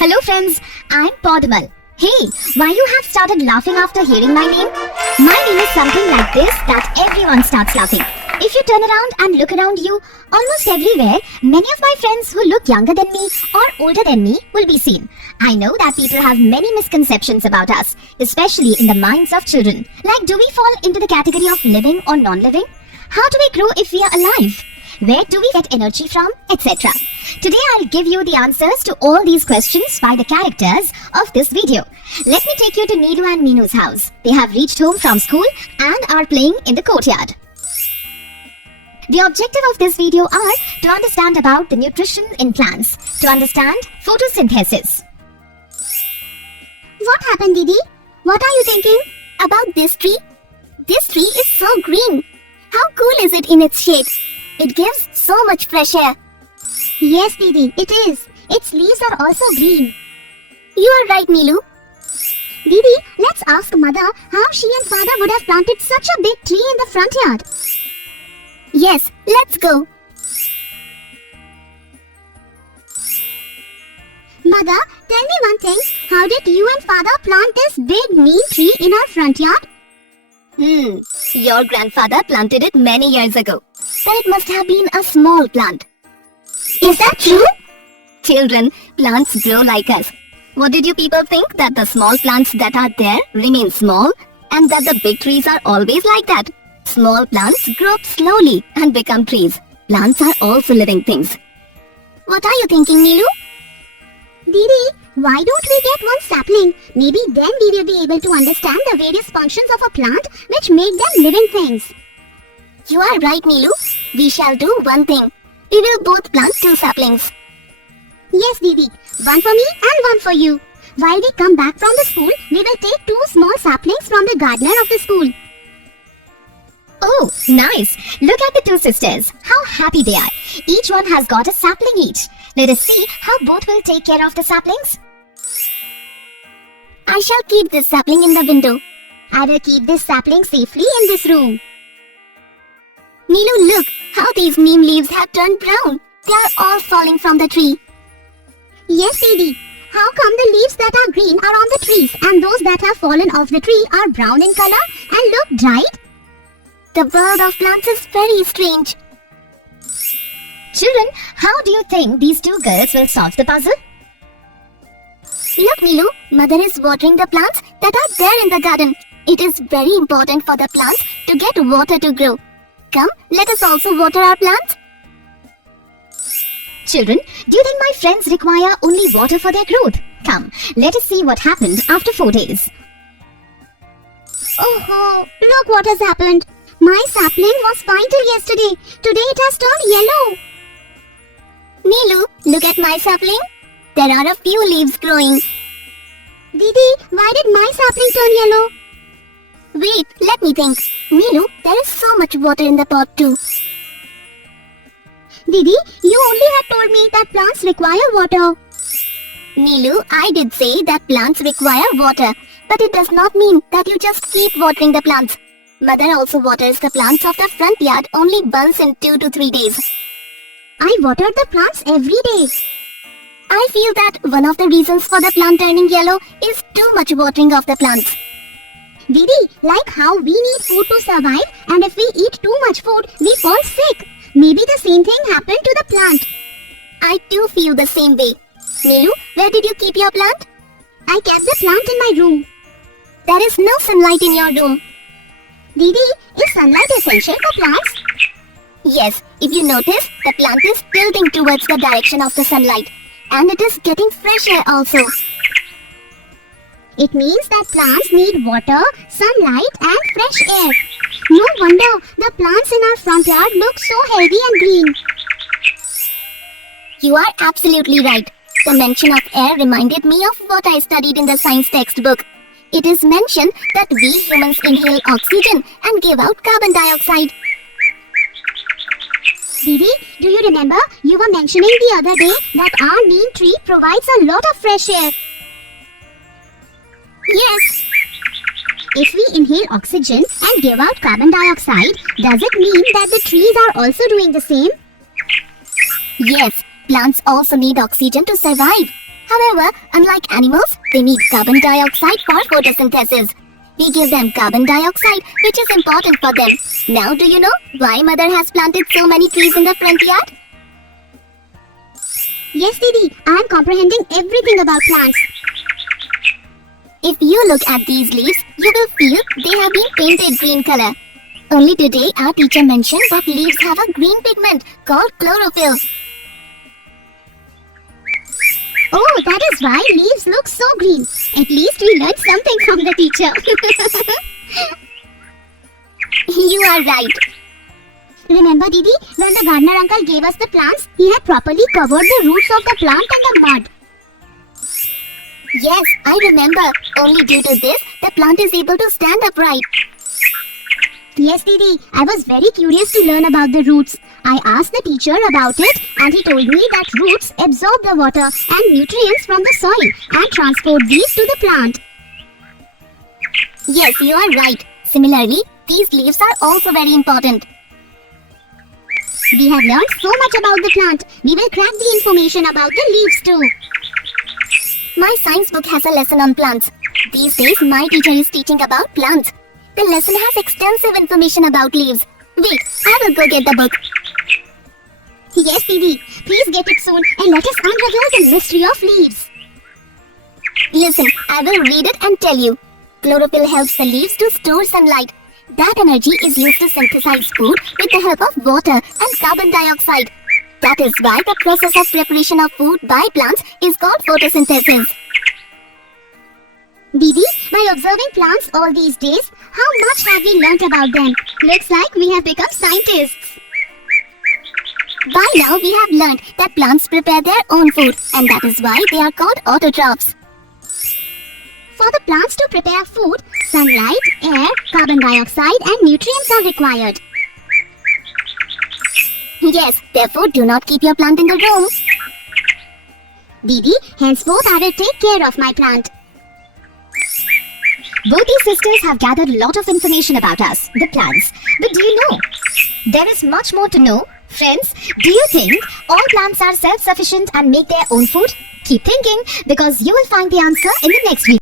Hello friends, I'm Podmal. Hey, why you have started laughing after hearing my name? My name is something like this that everyone starts laughing. If you turn around and look around you, almost everywhere, many of my friends who look younger than me or older than me will be seen. I know that people have many misconceptions about us, especially in the minds of children. Like, do we fall into the category of living or non-living? How do we grow if we are alive? Where do we get energy from, etc. Today I'll give you the answers to all these questions by the characters of this video. Let me take you to Neelu and Meenu's house. They have reached home from school and are playing in the courtyard. The objective of this video are to understand about the nutrition in plants, to understand photosynthesis. What happened, Didi? What are you thinking? About this tree? This tree is so green. How cool is it in its shade? It gives so much fresh air. Yes, Didi, it is. Its leaves are also green. You are right, Neelu. Didi, let's ask Mother how she and Father would have planted such a big tree in the front yard. Yes, let's go. Mother, tell me one thing. How did you and Father plant this big neem tree in our front yard? Your grandfather planted it many years ago. Then it must have been a small plant. Is that true? Children, plants grow like us. What did you people think, that the small plants that are there remain small and that the big trees are always like that? Small plants grow up slowly and become trees. Plants are also living things. What are you thinking, Neelu? Didi, why don't we get one sapling? Maybe then we will be able to understand the various functions of a plant which make them living things. You are right, Neelu. We shall do one thing. We will both plant 2 saplings. Yes, Didi. One for me and one for you. While we come back from the school, we will take 2 small saplings from the gardener of the school. Oh, nice. Look at the 2 sisters. How happy they are. Each one has got a sapling each. Let us see how both will take care of the saplings. I shall keep this sapling in the window. I will keep this sapling safely in this room. Neelu, look how these neem leaves have turned brown. They are all falling from the tree. Yes, Didi. How come the leaves that are green are on the trees and those that have fallen off the tree are brown in color and look dried? The world of plants is very strange. Children, how do you think these 2 girls will solve the puzzle? Look, Neelu, Mother is watering the plants that are there in the garden. It is very important for the plants to get water to grow. Come, let us also water our plants. Children, do you think my friends require only water for their growth? Come, let us see what happened after 4 days. Oh, look what has happened. My sapling was fine till yesterday. Today it has turned yellow. Neelu, look at my sapling. There are a few leaves growing. Didi, why did my sapling turn yellow? Wait, let me think. Neelu, there is so much water in the pot too. Didi, you only had told me that plants require water. Neelu, I did say that plants require water, but it does not mean that you just keep watering the plants. Mother also waters the plants of the front yard only once in 2 to 3 days. I water the plants every day. I feel that one of the reasons for the plant turning yellow is too much watering of the plants. Didi, like how we need food to survive, and if we eat too much food, we fall sick. Maybe the same thing happened to the plant. I too feel the same way. Neelu, where did you keep your plant? I kept the plant in my room. There is no sunlight in your room. Didi, is sunlight essential for plants? Yes, if you notice, the plant is tilting towards the direction of the sunlight. And it is getting fresh air also. It means that plants need water, sunlight and fresh air. No wonder the plants in our front yard look so healthy and green. You are absolutely right. The mention of air reminded me of what I studied in the science textbook. It is mentioned that we humans inhale oxygen and give out carbon dioxide. Didi, do you remember you were mentioning the other day that our neem tree provides a lot of fresh air? Yes. If we inhale oxygen and give out carbon dioxide, does it mean that the trees are also doing the same? Yes, plants also need oxygen to survive. However, unlike animals, they need carbon dioxide for photosynthesis. We give them carbon dioxide, which is important for them. Now, do you know why mother has planted so many trees in the front yard? Yes, Didi, I am comprehending everything about plants. If you look at these leaves, you will feel they have been painted green color. Only today, our teacher mentioned that leaves have a green pigment called chlorophyll. Oh, that is why leaves look so green. At least we learned something from the teacher. You are right. Remember, Didi, when the gardener uncle gave us the plants, he had properly covered the roots of the plant in the mud. Yes, I remember. Only due to this, the plant is able to stand upright. Yes, Didi, I was very curious to learn about the roots. I asked the teacher about it and he told me that roots absorb the water and nutrients from the soil and transport these to the plant. Yes, you are right. Similarly, these leaves are also very important. We have learned so much about the plant. We will crack the information about the leaves too. My science book has a lesson on plants. These days, my teacher is teaching about plants. The lesson has extensive information about leaves. Wait, I will go get the book. Yes, Didi. Please get it soon and let us unravel the mystery of leaves. Listen, I will read it and tell you. Chlorophyll helps the leaves to store sunlight. That energy is used to synthesize food with the help of water and carbon dioxide. That is why the process of preparation of food by plants is called photosynthesis. Didi, by observing plants all these days, how much have we learnt about them? Looks like we have become scientists. By now we have learned that plants prepare their own food and that is why they are called autotrophs. For the plants to prepare food, sunlight, air, carbon dioxide and nutrients are required. Yes, therefore do not keep your plant in the room. Didi, henceforth I will take care of my plant. Both these sisters have gathered a lot of information about us, the plants. But do you know? There is much more to know. Friends, do you think all plants are self-sufficient and make their own food? Keep thinking because you will find the answer in the next video.